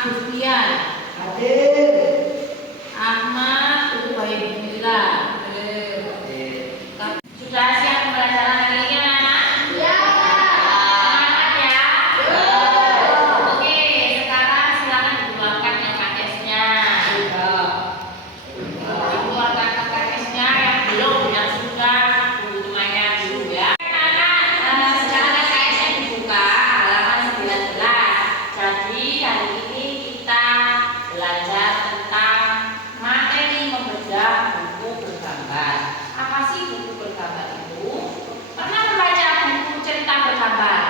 Agustian. Hadir. Ahmad Ubaidillah. Sudah siap pembelajaran hari ini anak-anak? Ya. Semangat ya. Oke, sekarang silakan dikeluarkan LKS-nya. Dikeluarkan LKS-nya yang belum, yang sudah kebutuhannya dulu ya. Anak-anak, sekarang LKS-nya dibuka halaman 19. Jadi hari ini kita belajar tentang materi membedah buku bergambar. Apa sih buku bergambar itu? Pernah membaca buku cerita bergambar?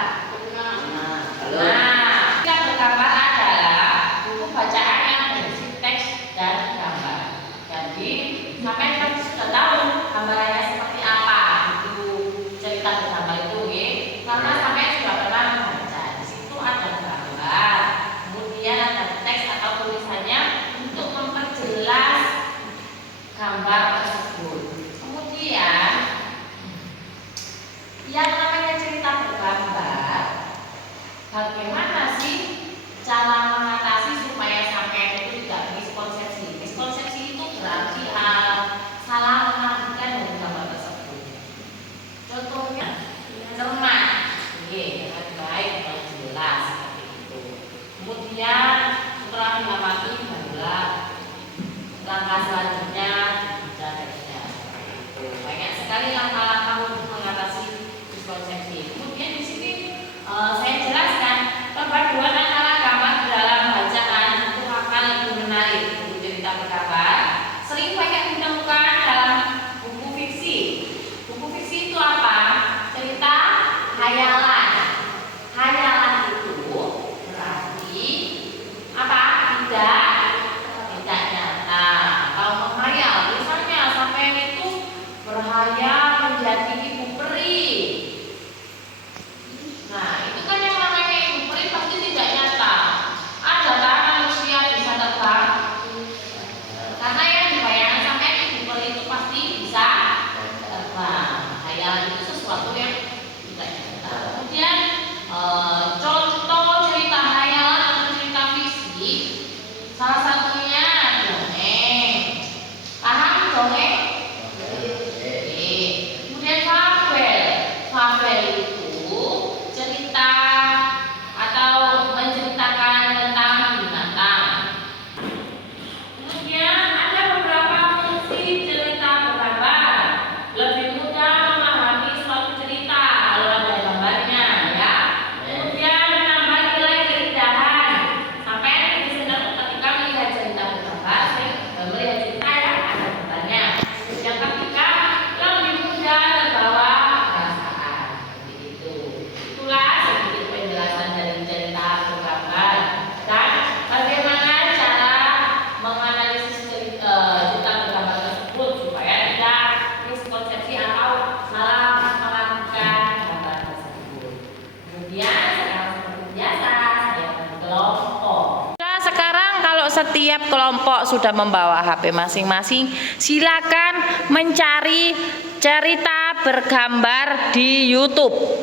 Nah, cerita bergambar adalah buku bacaan yang berisi teks dan gambar. Jadi, sampai sudah tahu gambarannya seperti apa buku cerita bergambar itu, ya? Karena sampai sudah pernah membaca. Di situ ada gambar, kemudian ada teks atau tulisannya untuk memperjelas gambar tersebut. Kemudian yang namanya cerita bergambar, bagaimana sih cara mengatasi supaya sampai itu tidak miskonsepsi? Miskonsepsi itu berarti salah mengartikan dari gambar tersebut. Contohnya cermat, dengan baik dan jelas seperti itu. Kemudian setelah mengamati barulah langkah selanjutnya dan teksnya seperti itu. Banyak sekali langkah-langkah untuk mengatasi miskonsepsi. Kemudian di sini saya jelaskan perpaduan antara gambar dalam bacaan itu akan lebih menarik. Buku cerita bergambar sering banyak ditemukan dalam buku fiksi. Buku fiksi itu apa? Cerita hayalan. Hayalan itu berarti apa? Tidak nyata. Kalau menghayal, misalnya sampai itu berhayal menjadi ibu peri. Nah, itu kan yang namanya ibu peri pasti tidak nyata. Adakah manusia bisa terbang? Karena yang dibayangkan sampai ibu peri itu pasti bisa terbang. Hayalan itu sesuatu yang tidak nyata. Kemudian contoh cerita hayalan atau cerita fiksi, salah satunya dongeng. Paham dongeng? Kemudian fabel. Fabel itu cerita atau menceritakan tentang binatang. Kemudian ada beberapa fungsi cerita bergambar. Lebih mudah memahami suatu cerita kalau ada gambarnya, ya. Kemudian menambah nilai keindahan. Sampai lebih senang ketika melihat cerita bergambar, melihat cerita yang ada gambarnya. Yang ketiga, lebih mudah terbawa perasaan. Seperti itu. Itulah sedikit penjelasan dari cerita bergambar dan bagaimana cara menganalisis cerita bergambar tersebut supaya tidak miskonsepsi atau salah mengartikan gambar tersebut. Kemudian sekarang seperti biasa saya bagi kelompok. Nah, sekarang kalau setiap kelompok sudah membawa HP masing-masing, silakan mencari cerita bergambar di YouTube.